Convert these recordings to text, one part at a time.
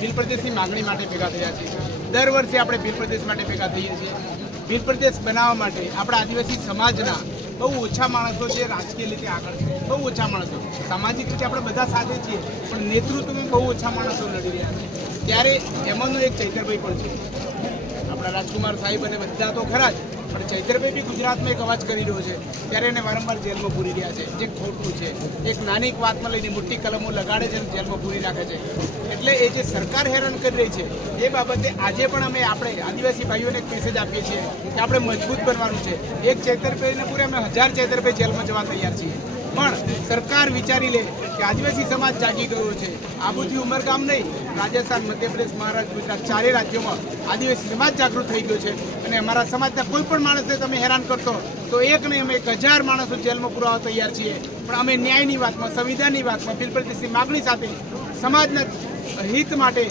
ભીલ પ્રદેશની માગણી માટે ભેગા થયા છીએ। દર વર્ષે આપણે ભીલ પ્રદેશ માટે ભેગા થઈએ છીએ। ભીલ પ્રદેશ બનાવવા માટે આપણા આદિવાસી સમાજના બહુ ઓછા માણસો છે, રાજકીય રીતે આગળ છે, બહુ ઓછા માણસો, સામાજિક રીતે આપણે બધા સાથે છીએ, પણ નેતૃત્વમાં બહુ ઓછા માણસો લડી રહ્યા છે। ત્યારે એમાંનો એક ચૈતરભાઈ પણ છે, આપણા રાજકુમાર સાહેબ અને બધા તો ખરા જ, પણ ચૈતરભાઈ બી ગુજરાતમાં એક અવાજ કરી રહ્યો છે। ત્યારે એને વારંવાર જેલમાં પૂરી રહ્યા છે, જે ખોટું છે। એક નાની વાતમાં લઈને મોટી કલમો લગાડે છે અને જેલમાં પૂરી રાખે છે। એટલે એ જે સરકાર હેરાન કરી રહી છે એ બાબતે આજે પણ અમે આપણે આદિવાસી ભાઈઓને એક મેસેજ આપીએ છીએ કે આપણે મજબૂત બનવાનું છે। એક ચૈતરભાઈને પૂરે અમે 1000 ચૈતરભાઈ જેલમાં જવા તૈયાર છીએ, પણ સરકાર વિચારી લે કે આદિવાસી સમાજ જાગી ગયો છે। આબુથી ઉમરગામ નહીં, રાજસ્થાન, મધ્યપ્રદેશ, મહારાષ્ટ્ર, ગુજરાત ચારે રાજ્યોમાં આદિવાસી સમાજ જાગૃત થઈ ગયો છે। અને અમારા સમાજના કોઈ પણ માણસને તમે હેરાન કરશો તો એક નહીં, અમે 1000 માણસો જેલમાં પુરાવા તૈયાર છીએ। પણ અમે ન્યાયની વાતમાં, સંવિધાનની વાતમાં, ભીલ પ્રદેશની માગણી સાથે સમાજના હિત માટે,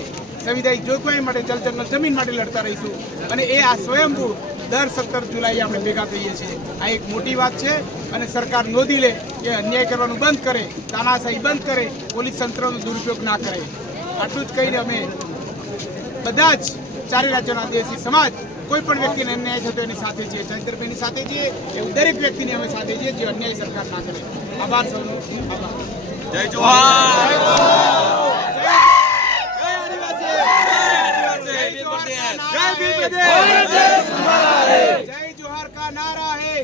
સંવિધાનિક જોગવાઈ માટે, જલ જંગલ જમીન માટે લડતા રહીશું। અને એ આ સ્વયંભૂ દર 17 જુલાઈએ આપણે ભેગા થઈએ છીએ। આ એક મોટી વાત છે અને સરકાર નોંધી લે કે અન્યાય કરવાનું બંધ કરે, તાનાશાહી બંધ કરે, પોલીસ તંત્રનો દુરુપયોગ ના કરે। આટલું જ કહીને અમે બધા જ ચારે રાજ્યોના આદિવાસી સમાજ કોઈ પણ વ્યક્તિને અન્યાય થતો એની સાથે છીએ, ચૈતરભાઈની સાથે છીએ, એવું દરેક વ્યક્તિની અમે સાથે છીએ જે અન્યાય સરકાર ના કરે। આભાર સૌનો, આભાર। જય જોહાર, जय जोहार का नारा है।